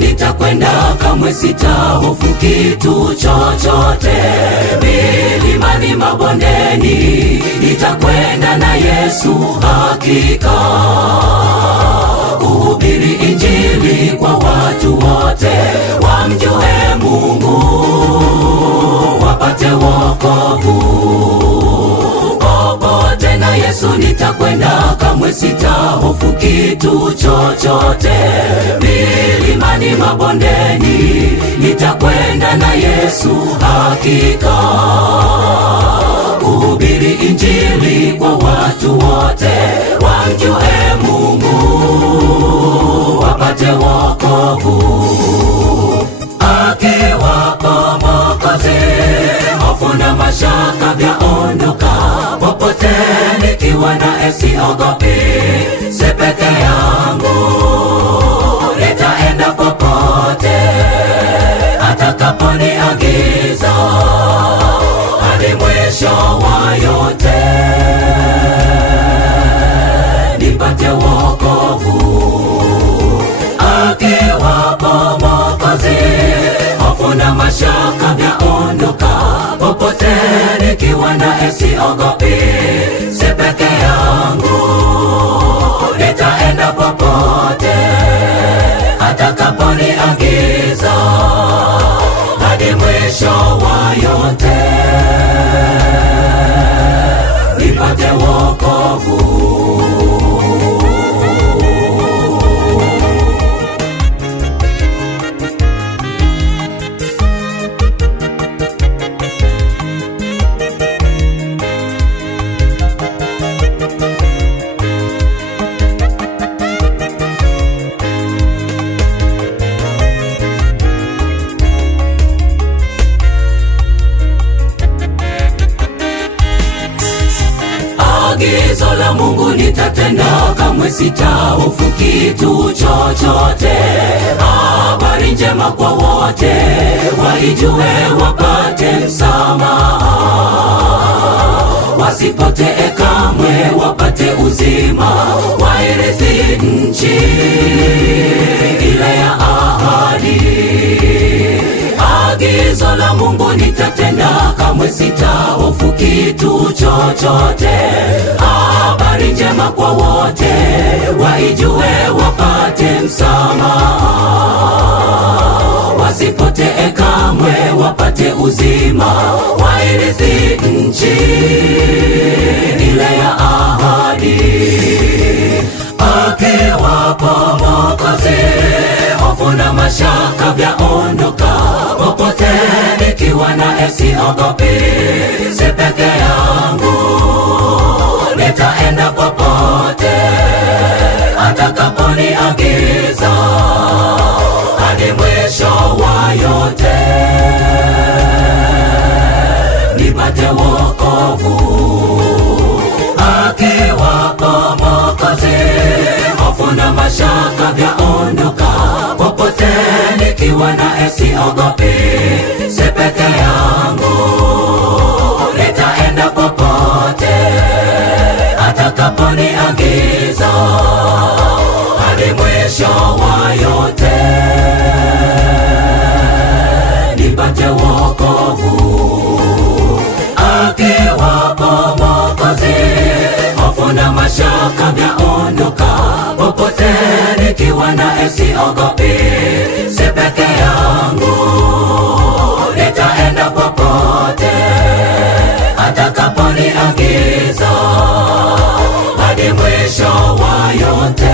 nitakwenda, kamwe sitahofu kitu chochote. Milimani, mabondeni, nitakwenda na Yesu hakika. Kuhubiri Injili kwa watu wote, wamjue Mungu, wapate wokovu. Popote na Yesu nitakwenda, kamwe sitahofu kitu chochote. Milimani, mabondeni, nitakwenda na Yesu hakika. Kuhubiri Injili kwa watu wote, wamjue Mungu, wapate wokovu. Akiwapo Mwokozi, hofu na mashaka vyaondoka. Popote nikiwa naye siogopi, si peke yangu, nitaenda popote atakaponiagiza, hadi mwisho wa yote nipate wokovu. Akiwapo Mwokozi, hofu na mashaka vyaondoka. Popote nikiwa naye siogopi, si peke yangu, nitaenda popote atakaponiagiza, hadi mwisho wa yote nipate wokovu. Agizo la Mungu nitatenda, kamwe sitahofu kitu chochote. Habari njema kwa wote, waijue wapate msamaha. Wasipotee kamwe, wapate uzima, wairithi nchi ile ya ahadi. Agizo la Mungu nitatenda, kamwe sitahofu kitu chochote. Habari njema kwa wote, waijue wapate msamaha. Wasipotee kamwe, wapate uzima, wairithi nchi ile ya ahadi. Akiwapo Mwokozi, hofu na mashaka vyaondoka. Popote nikiwa naye siogopi, si peke yangu, nitaenda popote atakaponiagiza, hadi mwisho wa yote nipate wokovu. Akiwapo Mwokozi, hofu na mashaka vyaondoka. Popote nikiwa naye siogopi, si peke yangu, nitaenda popote atakaponiagiza, hadi mwisho wa yote nipate wokovu. Akiwapo Mwokozi, hofu na mashaka vyaondoka. Popote nikiwa naye siogopi, si peke yangu, nitaenda popote atakaponiagiza, hadi mwisho wa yote